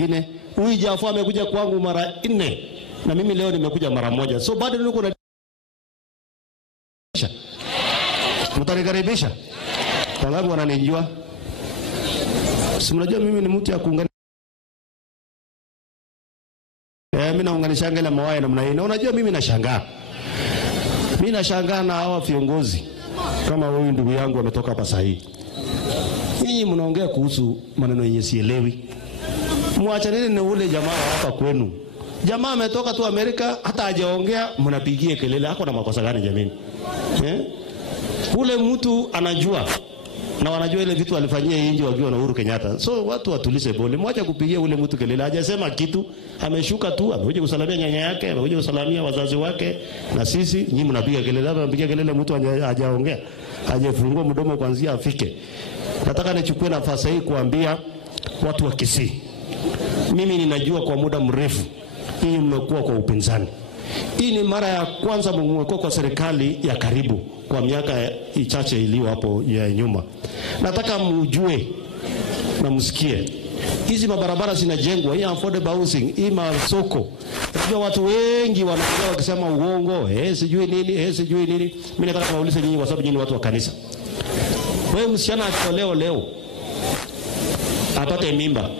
Ngine, huyu Jafo amekuja kwangu mara 4 na mimi leo nimekuja mara 1. So bado niko na mtanikaribisha. Wangapi wananijua? Si mnajua mimi ni mtu ya kuungana. Mimi naunganisha ngela mawaya namna hii. Na unajua mimi nashangaa. Mimi nashangaa na hawa viongozi kama huyu ndugu yangu ametoka hapa saa hii. Nyinyi mnaongea kuhusu maneno yenye sielewi. Muachaneni na ule jamaa hapa kwenu. Jamaa ametoka tu Amerika, hata hajaongea mnapigie kelele. Hako na makosa gani jamani? Ule mtu anajua na wanajua ile vitu alifanyia nje wakiwa na Uhuru Kenyatta. So watu watulize bole. Mwacha kupigia ule mtu kelele. Hajasema kitu, ameshuka tu, amekuja kusalamia nyanya yake, amekuja kusalamia wazazi wake na sisi. Nyinyi mnapiga kelele, hapa mnapiga kelele mtu hajaongea. Hajafungua mdomo kuanzia afike. Nataka nichukue nafasi hii kuambia watu wa Kisii. Mimi ninajua kwa muda mrefu hii mmekuwa kwa upinzani. Hii ni mara ya kwanza mmekuwa kwa serikali ya karibu kwa miaka ichache iliyo hapo ya nyuma. Nataka mjue na msikie. Hizi mabarabara zinajengwa, hii affordable housing, hii masoko. Unajua watu wengi wanakuja wakisema uongo, sijui nini, sijui nini. Mimi nataka kuwauliza nyinyi kwa sababu nyinyi watu wa kanisa. Wewe msichana akiolewa leo apate mimba.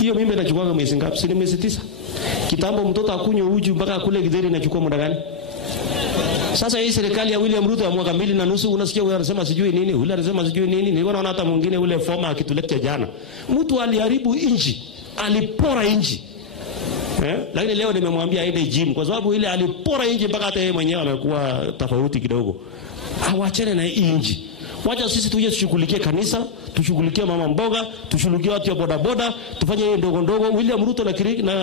Hiyo mimba inachukua miezi ngapi? Si miezi 9. Kitambo mtoto akunywe uji mpaka kule githeri inachukua muda gani? Sasa hii serikali ya William Ruto ya mwaka 2.5 unasikia huyu anasema sijui nini, yule anasema sijui nini. Nilikuwa naona hata mwingine ule former akituletea jana. Mtu aliharibu inji, alipora inji. Lakini leo nimemwambia aende gym kwa sababu ile alipora inji mpaka hata yeye mwenyewe amekuwa tofauti kidogo. Awachane na inji. Wacha sisi tuje tushughulikie kanisa, tushughulikie mama mboga, tushughulikie watu wa bodaboda, tufanye hiyo ndogo ndogo. William Ruto na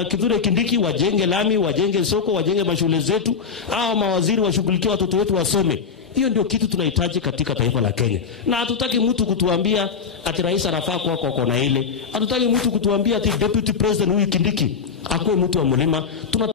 Kithure Kindiki wajenge lami, wajenge soko, wajenge mashule zetu, au mawaziri washughulikie watoto wetu wasome. Hiyo ndio kitu tunahitaji katika taifa la Kenya. Na hatutaki mtu kutuambia ati rais anafaa kuwa kwa kona ile. Hatutaki mtu kutuambia ati deputy president huyu Kindiki akuwe mtu wa mlima.